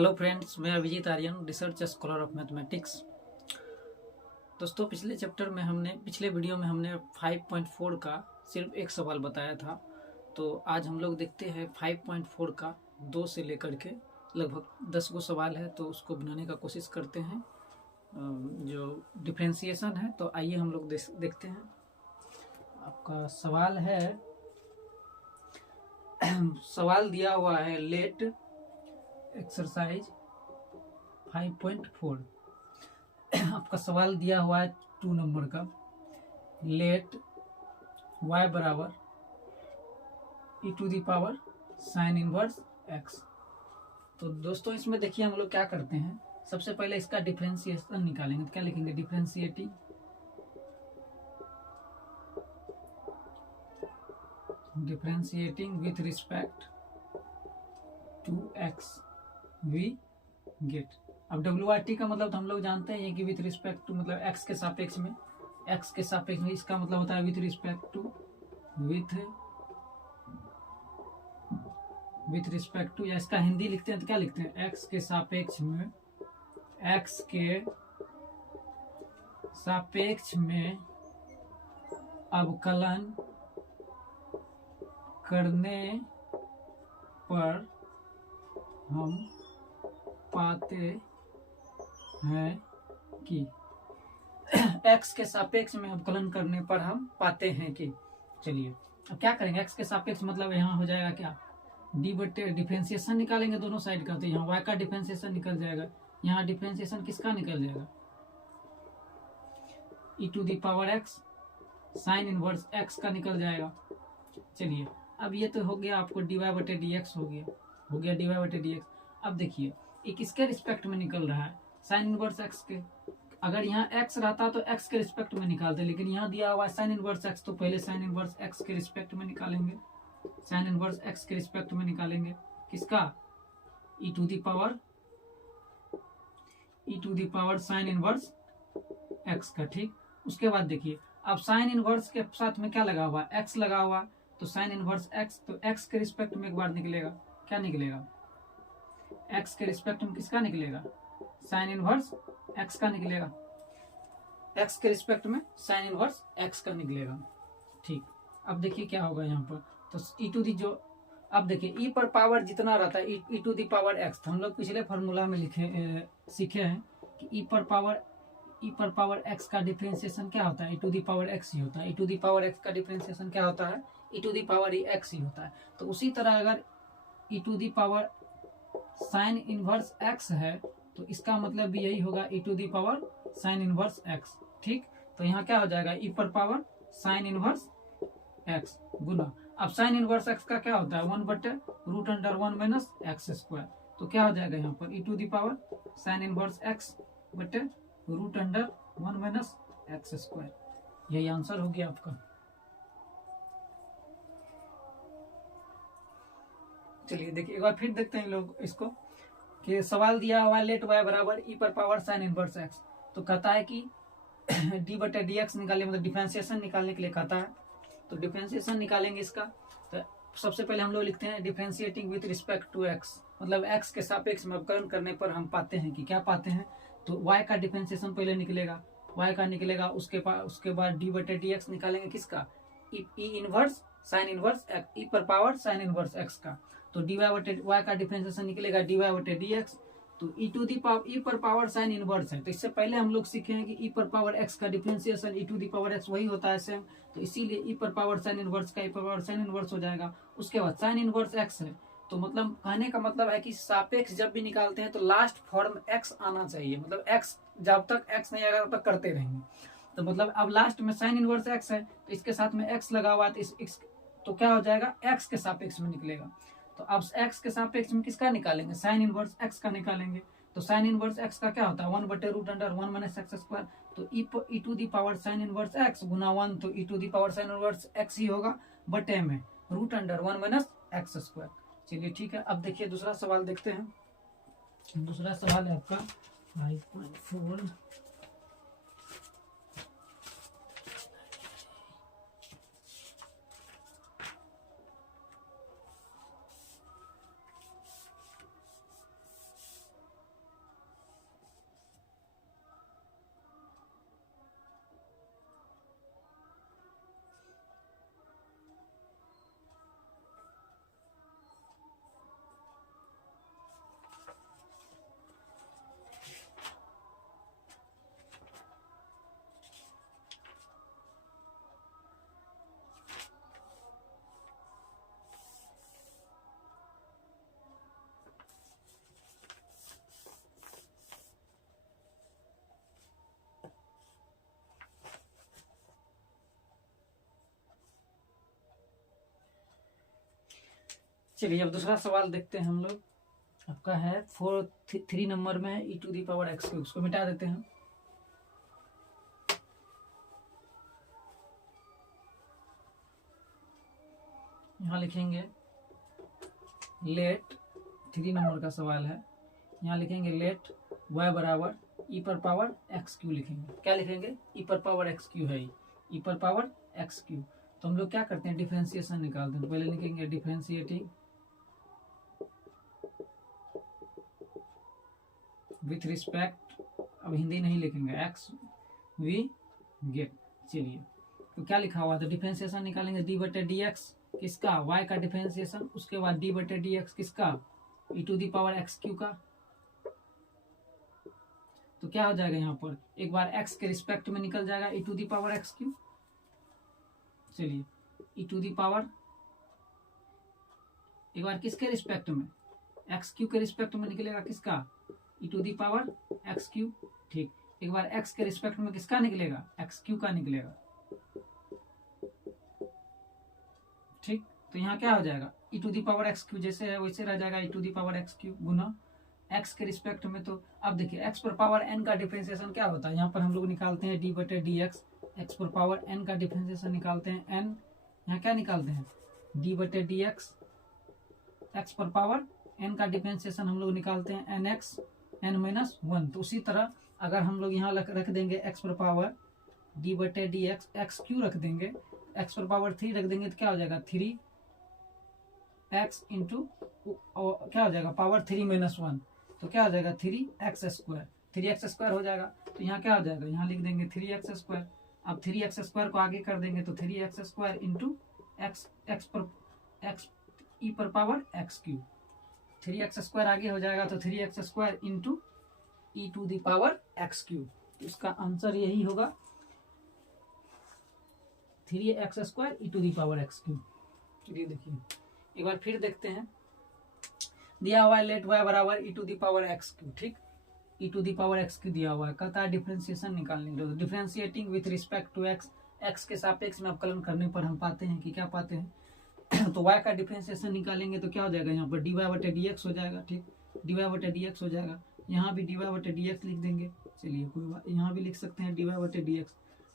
Hello friends, मैं Abhijit Aryan, research scholar of mathematics. दोस्तों, पिछले वीडियो में हमने 5.4 का सिर्फ एक सवाल बताया था। तो आज हम लोग देखते हैं 5.4 का 2 से लेकर के लगभग 10 गो सवाल है, तो उसको बनाने का कोशिश करते हैं। जो डिफ्रेंसिएशन है, तो आइए हम लोग देखते हैं। आपका सवाल है सवाल दिया हुआ है लेट एक्सरसाइज 5.4। आपका सवाल दिया हुआ है 2 नंबर का। लेट y बराबर e⁻ साइन इनवर्स x। तो दोस्तों, इसमें देखिए हम लोग क्या करते हैं। सबसे पहले इसका डिफरेंशिएशन निकालेंगे। तो क्या लिखेंगे? Differentiating with respect to x we get. अब WRT का मतलब तो हम लोग जानते हैं कि विथ रिस्पेक्ट टू मतलब x के सापेक्ष में, इसका मतलब होता है विथ रिस्पेक्ट टू, या इसका हिंदी लिखते हैं तो क्या लिखते हैं? x के सापेक्ष में अवकलन करने पर हम पाते हैं कि x के सापेक्ष में अवकलन करने पर हम पाते हैं कि। चलिए अब क्या करेंगे? x के सापेक्ष मतलब यहाँ हो जाएगा क्या? डिफरेंशिएशन निकालेंगे दोनों साइड का। तो यहाँ y का डिफरेंशिएशन निकल जाएगा, यहाँ डिफरेंशिएशन किसका निकल जाएगा? e⁻x साइन इनवर्स x का निकल जाएगा। चलिए, अब ये तो हो गया, आपको dy/dx हो गया dy/dx। अब देखिए ये किसके रिस्पेक्ट में निकल रहा है? साइन इनवर्स x के। अगर यहाँ x रहता तो x के रिस्पेक्ट में निकालते, लेकिन यहाँ दिया हुआ है साइन इनवर्स x, तो पहले साइन इनवर्स x के रिस्पेक्ट में निकालेंगे। साइन इनवर्स x के रिस्पेक्ट में निकालेंगे किसका? e⁻ साइन इनवर्स x का। ठीक, उसके बाद देखिए अब साइन इनवर्स के साथ में क्या लगा हुआ? x लगा हुआ, तो साइन इनवर्स x, तो x के रिस्पेक्ट में एक बार निकलेगा। क्या निकलेगा? x के रिस्पेक्ट में किसका निकलेगा? साइन इनवर्स x का निकलेगा। x के रिस्पेक्ट में साइन इनवर्स x का निकलेगा। ठीक, अब देखिए क्या होगा यहाँ पर। तो अब देखिए e पर पावर जितना रहता है e⁻x, हम लोग पिछले फॉर्मूला में सीखे हैं कि e पर पावर x का डिफरेंशिएशन क्या होता है? e⁻x ही होता है। e⁻x का डिफरेंशिएशन क्या होता है? e⁻x ही होता है। तो उसी तरह अगर e⁻ साइन इनवर्स x है, तो इसका मतलब भी यही होगा e⁻ साइन इनवर्स x। ठीक, तो यहाँ क्या हो जाएगा? e पर पावर साइन इनवर्स x गुना, अब साइन इनवर्स x का क्या होता है? 1/√1 - x²। तो क्या हो जाएगा यहाँ पर? e⁻ साइन इनवर्स x बटे √1 - x²। यही आंसर हो गया आपका। चलिए देखिए एक बार फिर देखते हैं लोग इसको, कि सवाल दिया हुआ लेट y बराबर e⁻ साइन इनवर्स x। तो कहता है कि d/dx निकाले, मतलब डिफरेंशिएशन निकालने के लिए कहता है। तो डिफरेंशिएशन निकालेंगे इसका। तो सबसे पहले हम लोग लिखते हैं differentiating with respect to x, मतलब x के सापेक्ष में अवकलन करने पर हम पाते हैं कि क्या पाते हैं? तो y का डिफरेंशिएशन पहले निकलेगा, उसके बाद d/dx निकालेंगे किसका? e inverse sine inverse e पर पावर साइन इनवर्स x का। तो y का डिफरेंशिएशन निकलेगा dy/dx। तो e पर पावर साइन इनवर्स है, तो इससे पहले हम लोग सीखे हैं कि e पर पावर x का डिफरेंशिएशन e⁻x वही होता है सेम। तो इसीलिए e पर पावर साइन इनवर्स का e पर पावर साइन इनवर्स हो जाएगा। उसके बाद साइन इनवर्स x है, तो मतलब कहने का मतलब है कि सापेक्ष जब भी निकालते हैं तो लास्ट फॉर्म x आना चाहिए, मतलब x जब तक x नहीं आएगा तब तक करते रहेंगे। तो मतलब अब लास्ट में साइन इनवर्स x है, तो इसके साथ में x लगा हुआ है, तो क्या हो जाएगा? x के सापेक्ष में निकलेगा। तो अब x के सापेक्ष में किसका निकालेंगे? साइन इनवर्स x का निकालेंगे। तो साइन इनवर्स x का क्या होता है? 1/√1 - x²। तो e⁻ साइन इनवर्स x गुना 1, तो e⁻ साइन इनवर्स x ही होगा, बटे में √1 - x²। चलिए ठीक है, अब देखिए दूसरा सवाल देखते हैं। दूसरा सवाल है आपका 5.4। चलिए अब दूसरा सवाल देखते हैं हम लोग। आपका है 3 नंबर में e to the power x cube, उसको मिटा देते हैं। यहाँ लिखेंगे लेट, 3 नंबर का सवाल है, यहाँ लिखेंगे लेट y बराबर e पर पावर x क्यू लिखेंगे। क्या लिखेंगे? e पर पावर x क्यू है, e पर पावर x क्यू। तो हम लोग क्या करते हैं, डिफरेंशिएशन निकालते हैं। तो पहले लिखेंगे डिफरेंशिएटिंग विथ रिस्पेक्ट, अब हिंदी नहीं लिखेंगे, एक्स वी गेट। चलिए तो क्या लिखा हुआ था, डिफरेंशिएशन निकालेंगे डी बटे डी एक्स किसका, y का डिफरेंशिएशन, उसके बाद डी बटे डी एक्स किसका, e to the power x Q का। तो क्या हो जाएगा यहाँ पर, एक बार x के रिस्पेक्ट में निकल जाएगा e to the power x cube. चलिए e टू दी पावर, एक बार किसके रिस्पेक्ट में, एक्स क्यू के रिस्पेक्ट में निकलेगा किसका, e to the power x cube. ठीक, एक बार x के रिस्पेक्ट में किसका निकलेगा, एक्स क्यू का निकलेगा। ठीक, तो यहाँ क्या हो जाएगा, e to the power x cube जैसे है वैसे रह जाएगा, e to the power x cube गुना x के रिस्पेक्ट में। तो अब देखिए x पर पावर n का डिफरेंशिएशन क्या होता है, यहाँ पर हम लोग निकालते हैं d बटे डी एक्स, एक्स पर पावर n का डिफरेंशिएशन निकालते हैं n, यहाँ क्या निकालते हैं d बटे डी एक्स, एक्स पर पावर n का डिफरेंशिएशन हम लोग निकालते हैं एन एक्स n माइनस 1। तो उसी तरह अगर हम लोग यहाँ रख देंगे x पर पावर d बटे डी एक्स, एक्स क्यू रख देंगे, x पर पावर 3 रख देंगे तो क्या हो जाएगा 3x इंटू क्या हो जाएगा पावर 3 माइनस 1, तो क्या हो जाएगा 3x स्क्वायर, 3x स्क्वायर हो जाएगा। तो यहाँ क्या हो जाएगा, यहाँ लिख देंगे 3x स्क्वायर। अब 3x स्क्वायर को आगे कर देंगे तो 3x square into X, X ई पर power x Q, 3x square आगे हो जाएगा तो 3x square into e to the power x cube. इसका आंसर यही होगा 3x square e to the power x cube. चलिए देखिए एक बार फिर देखते हैं, दिया हुआ है लेट y बराबर e to the power x cube. ठीक, e to the power x cube दिया हुआ है, कहता है डिफरेंशिएशन निकालने के लिए, differentiating with respect to x, x के सापेक्ष में अवकलन करने पर हम पाते हैं कि क्या पाते हैं तो y का डिफरेंशिएशन निकालेंगे तो क्या हो जाएगा, यहाँ पर dy बटे डी एक्स हो जाएगा। ठीक, dy बटे डी एक्स हो जाएगा, यहाँ भी dy बटे डी एक्स लिख देंगे। चलिए कोई बात, यहाँ भी लिख सकते हैं dy बटे डी एक्स,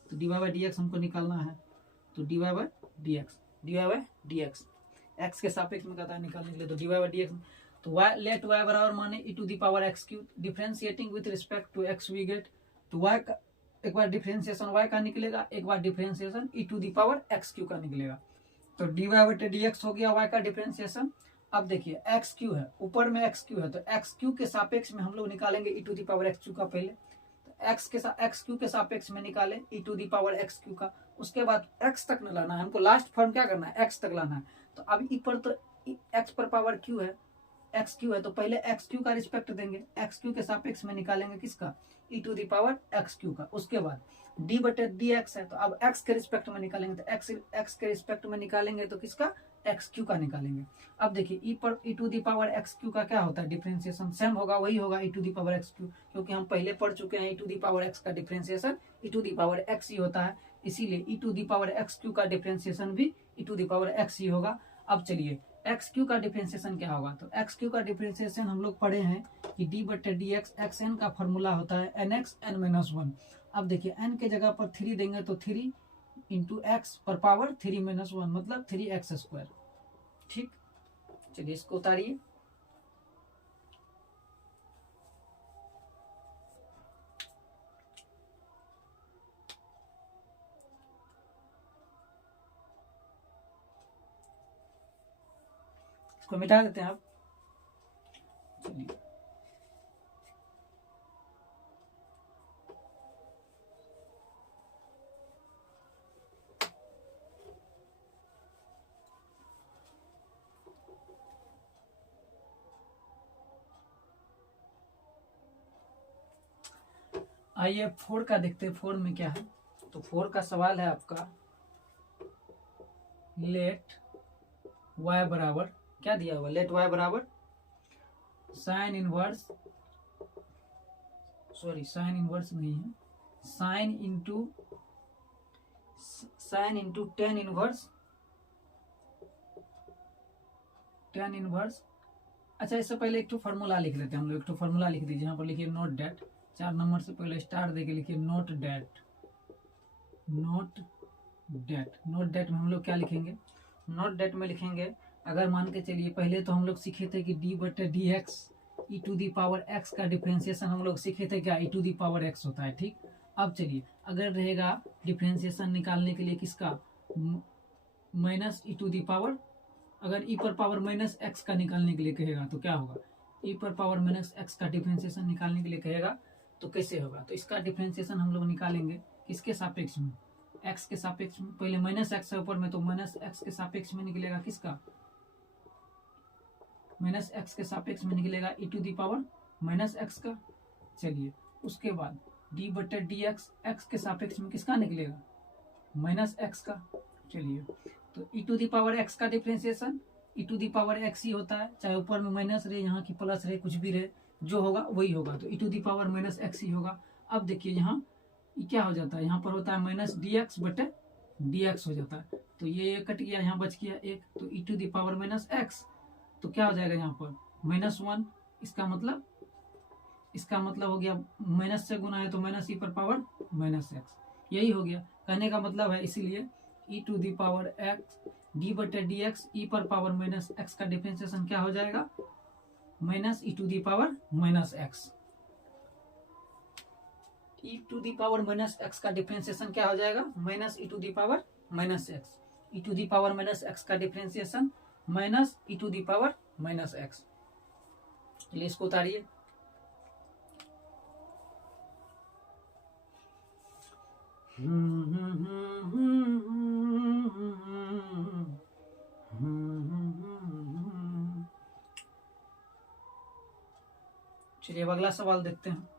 तो dy बाई डी एक्स हमको निकालना है, तो dy by d x, dy by d x x के सापेक्ष में कहता है निकालने के लिए, तो dy बाई डी एक्स। तो y लेट y बराबर माने e to the power x cube, differentiating with respect to x we get. तो y का एक बार डिफरेंशिएशन y का निकलेगा, एक बार differentiation e to the power x Q का निकलेगा। तो dy बटे dx हो गया y का डिफरेंशिएशन। अब देखिए एक्स क्यू है, ऊपर में एक्स क्यू है, तो एक्स क्यू के सापेक्ष में हम लोग निकालेंगे e to the power x Q का पहले, तो एक्स क्यू के सापेक्ष में निकाले e to the power x Q का, उसके बाद x तक न लाना है हमको, लास्ट फॉर्म क्या करना है x तक लाना है। तो अब ई पर तो x पर पावर q है, एक्स क्यू है, तो पहले एक्स क्यू का रिस्पेक्ट देंगे, एक्स क्यू के सापेक्ष में निकालेंगे किसका, e to the power x Q का। उसके बाद डी बटे डी एक्स है, तो अब एक्स के रिस्पेक्ट में निकालेंगे, तो एक्स के रिस्पेक्ट में निकालेंगे तो किसका, एक्स क्यू का निकालेंगे। अब देखिए ई पर e to the power x Q का क्या होता है डिफरेंशिएशन, सेम होगा, वही होगा e to the power x q, क्योंकि हम पहले पढ़ चुके हैं e to the power x का differentiation e to the power x ही होता है, इसीलिए ई to the power x Q का डिफरेंशिएशन भी e to the power x ही होगा। अब चलिए एक्स क्यू का डिफरेंशिएशन क्या होगा, तो एक्स क्यू का डिफरेंशिएशन हम लोग पढ़े हैं कि डी बटे डी एक्स, एक्स एन का फॉर्मूला होता है एन एक्स एन माइनस 1। अब देखिए एन के जगह पर 3 देंगे तो 3 इंटू एक्स पर पावर 3 माइनस 1 मतलब 3x स्क्वायर। ठीक, चलिए इसको उतारिए, इसको मिटा देते हैं आप। चलिए आइए 4 का देखते हैं, 4 में क्या है। तो 4 का सवाल है आपका, लेट y बराबर क्या दिया हुआ, लेट y बराबर sine inverse, sorry sine inverse नहीं है, साइन इंटू tan इनवर्स, अच्छा इससे पहले एक तो फार्मूला लिख लेते हैं हम लोग, एक तो फार्मूला लिख दीजिए यहाँ पर, लिखिए नोट डेट, 4 नंबर से पहले स्टार देके लिखिए note that. Note that, note that में हम लोग क्या लिखेंगे, नोट डेट में लिखेंगे, अगर मान के चलिए पहले तो हम लोग सीखे थे कि डी बटे D x E to the power x का डिफ्रेंसिएशन हम लोग सीखे थे क्या, e to the power x होता है, ठीक। अब चलिए अगर रहेगा डिफ्रेंसिएशन निकालने के लिए किसका, minus E to the power, अगर ई पर पावर माइनस एक्स का निकालने के लिए कहेगा तो क्या होगा, ई पर पावर माइनस एक्स का डिफ्रेंसिएशन निकालने के लिए कहेगा तो कैसे होगा, तो इसका डिफ्रेंसिएशन हम लोग निकालेंगे किसके सापेक्ष में, एक्स के सापेक्ष में, पहले माइनस एक्स है ऊपर में तो माइनस एक्स के सापेक्ष में निकलेगा किसका, माइनस एक्स के सापेक्ष में निकलेगा e to the power minus x का। चलिए उसके बाद डी बटे डी एक्स, एक्स के सापेक्ष में किसका निकलेगा, माइनस एक्स का। चलिए तो e to the power x का differentiation e to the power x ही होता है, चाहे ऊपर में माइनस रहे यहाँ की प्लस रहे कुछ भी रहे, जो होगा वही होगा, तो e to the power minus x ही होगा। अब देखिए यहाँ क्या हो जाता है, यहाँ पर होता है माइनस डी एक्स बटे डी एक्स हो जाता है, तो ये कट गया, यहाँ बच गया एक, तो e to the power minus x, तो क्या हो जाएगा यहाँ पर -1, इसका मतलब हो गया माइनस से गुना है तो माइनस ई पर पावर माइनस एक्स, यही हो गया कहने का मतलब है। इसीलिए ई to the power X D बटे डी एक्स ई पर पावर माइनस एक्स का डिफरेंशिएशन क्या हो जाएगा, minus E to the power minus X. E to the power minus x का डिफरेंशिएशन क्या हो जाएगा, minus E to the power minus X, E to the power minus x का differentiation minus E to the power minus X. चलिए इसको उतारिए, चलिए अब अगला सवाल देखते हैं।